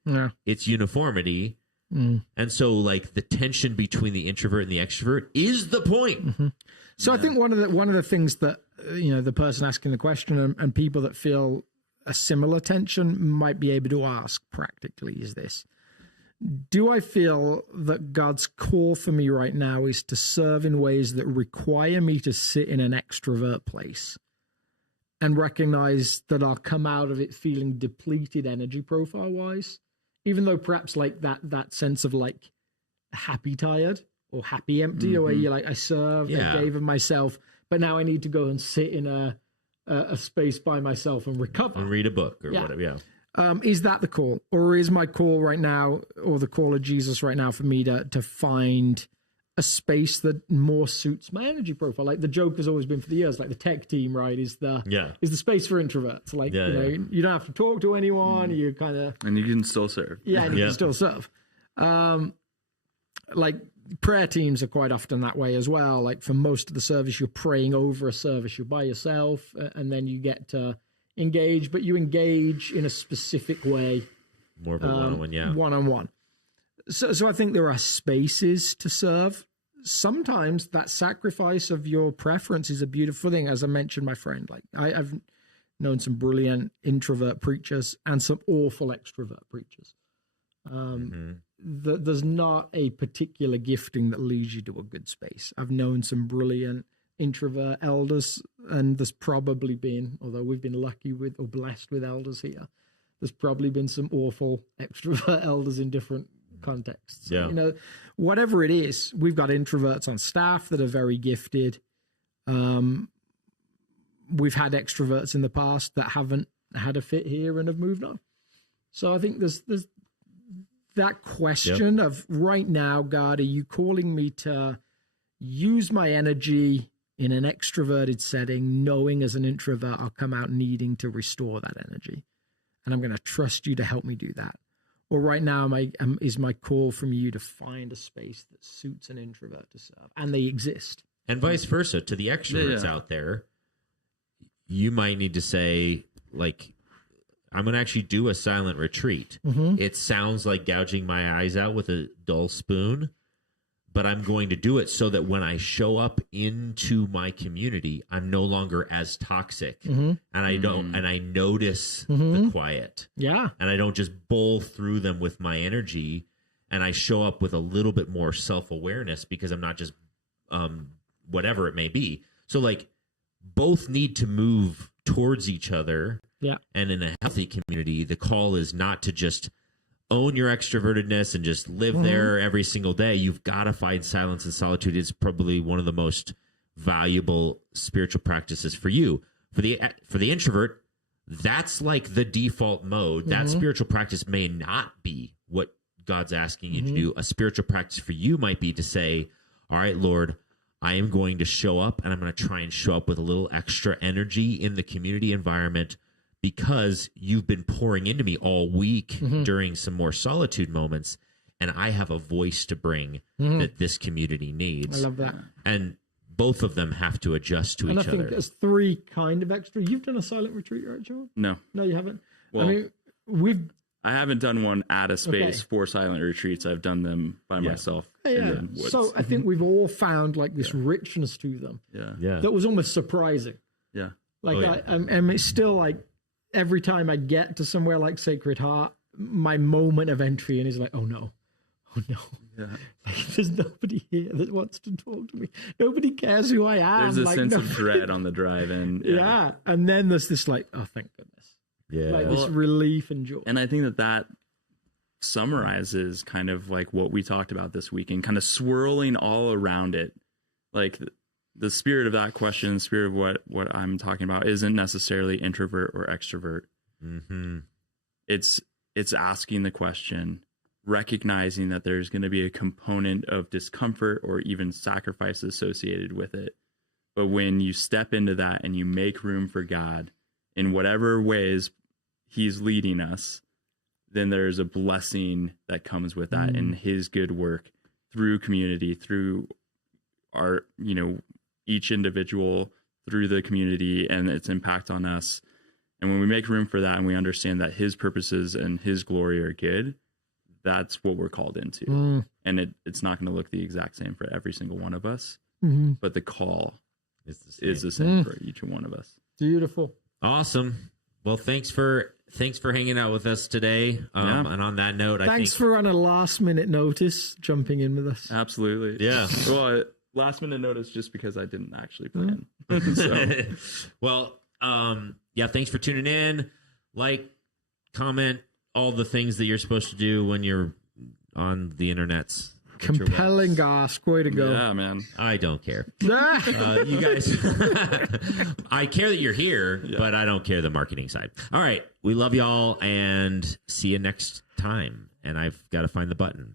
It's uniformity. And so like the tension between the introvert and the extrovert is the point. So I think one of the things that the person asking the question and people that feel a similar tension might be able to ask practically is this: do I feel that God's call for me right now is to serve in ways that require me to sit in an extrovert place and recognize that I'll come out of it feeling depleted energy profile wise, even though perhaps like that sense of like happy tired or happy empty, or where you're like, I served, I gave of myself, but now I need to go and sit in a space by myself and recover. And read a book or whatever, is that the call? Or is my call right now, or the call of Jesus right now for me to find a space that more suits my energy profile? Like the joke has always been for the years, like the tech team, right, is the space for introverts. Like, you don't have to talk to anyone, you kind of... And you can still serve. Yeah, and you can still serve. Like prayer teams are quite often that way as well. Like for most of the service, you're praying over a service, you're by yourself, and then you get to engage, but you engage in a specific way. More of a one-on-one, one-on-one. So I think there are spaces to serve. Sometimes that sacrifice of your preference is a beautiful thing. As I mentioned, my friend, like I've known some brilliant introvert preachers and some awful extrovert preachers. There's not a particular gifting that leads you to a good space. I've known some brilliant introvert elders, and there's probably been, although we've been lucky with or blessed with elders here, there's probably been some awful extrovert elders in different contexts. Whatever it is, we've got introverts on staff that are very gifted. We've had extroverts in the past that haven't had a fit here and have moved on. So I think there's that question of right now, God, are you calling me to use my energy in an extroverted setting, knowing as an introvert I'll come out needing to restore that energy, and I'm going to trust you to help me do that? Or right now, is my call from you to find a space that suits an introvert to serve, and they exist? And vice versa, to the extroverts out there, you might need to say, like, I'm going to actually do a silent retreat. It sounds like gouging my eyes out with a dull spoon, but I'm going to do it so that when I show up into my community, I'm no longer as toxic, and I don't, and I notice the quiet, and I don't just bowl through them with my energy, and I show up with a little bit more self-awareness because I'm not just whatever it may be. So like both need to move towards each other, and in a healthy community, the call is not to just own your extrovertedness and just live there every single day. You've got to find silence and solitude. It's probably one of the most valuable spiritual practices for you. For the introvert, that's like the default mode. That spiritual practice may not be what God's asking you to do. A spiritual practice for you might be to say, all right, Lord, I am going to show up, and I'm going to try and show up with a little extra energy in the community environment, because you've been pouring into me all week during some more solitude moments, and I have a voice to bring that this community needs. I love that. And both of them have to adjust to each other. And I think there's three kind of extra. You've done a silent retreat, right, John? No. No, you haven't? Well, I mean, I haven't done one at a space for silent retreats. I've done them by myself. In the woods. So I think we've all found like this richness to them. That was almost surprising. Yeah. Like and it's still like, every time I get to somewhere like Sacred Heart, my moment of entry in is like, oh no. Like, there's nobody here that wants to talk to me. Nobody cares who I am. There's a sense of dread on the drive in. And then there's this like, oh, thank goodness. Like this relief and joy. And I think that summarizes kind of like what we talked about this week, and kind of swirling all around it. Like the spirit of that question, the spirit of what I'm talking about, isn't necessarily introvert or extrovert. It's asking the question, recognizing that there's going to be a component of discomfort or even sacrifice associated with it. But when you step into that and you make room for God in whatever ways he's leading us, then there's a blessing that comes with that and his good work through community, through our, each individual, through the community and its impact on us. And when we make room for that and we understand that his purposes and his glory are good, that's what we're called into. And it's not going to look the exact same for every single one of us, but the call is the same for each one of us. Beautiful. Awesome. Well, thanks for hanging out with us today. And on that note, thanks for on a last minute notice jumping in with us. Absolutely. Yeah. Well, last minute notice just because I didn't actually plan. Well, thanks for tuning in. Like, comment, all the things that you're supposed to do when you're on the internets. Compelling ask. Way to go. Yeah, man. I don't care. You guys, I care that you're here, but I don't care the marketing side. All right. We love y'all and see you next time. And I've got to find the button.